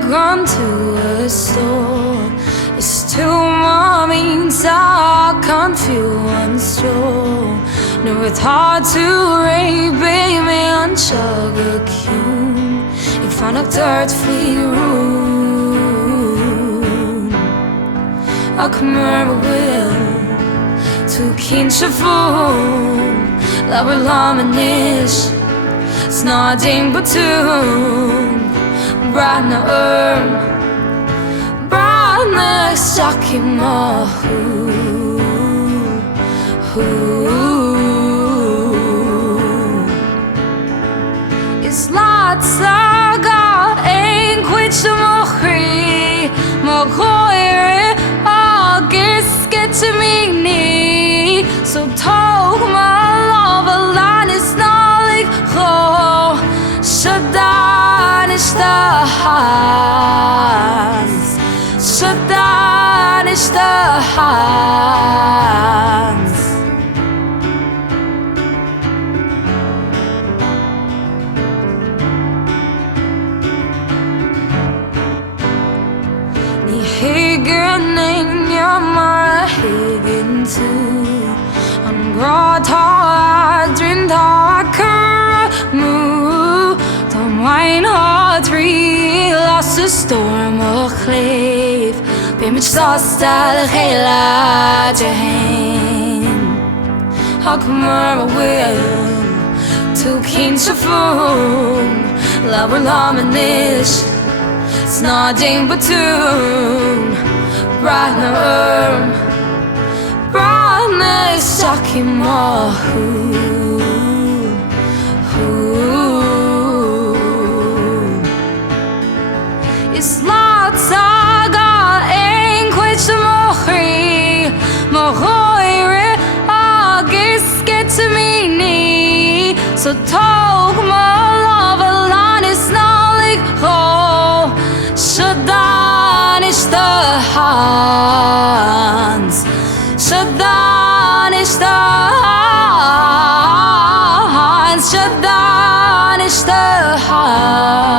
gone to a store. It's too means I can't feel one straw. No, it's hard to réidh baby an sugar ciúin. Ik Fanacht faoi rún. Ach mura bhfuil tú cinnte fún. Labhair liom anois, déan botún. Breathnaigh Breathnaigh isteach Is leatsa éin cuid Amhrán má gcóir agus cinnte mhian. So tóg má álainn is nálaigh cho Seo'd isteach Ní higann mura higann tú an grátá adrin tá cura mú Tá mhain trí leatsa stóir mo chléibh Beidh sástal a chéile de hain Ach mura bhfuil tú cinnte fún Labhair liom anois déan botún Breathnaigh Breathnaigh isteach Is leatsa éin cuid Amhrán má gcóir agus cinnte mhian. So tóg má álainn is nálaigh cho Seo'd isteach Seo'd isteach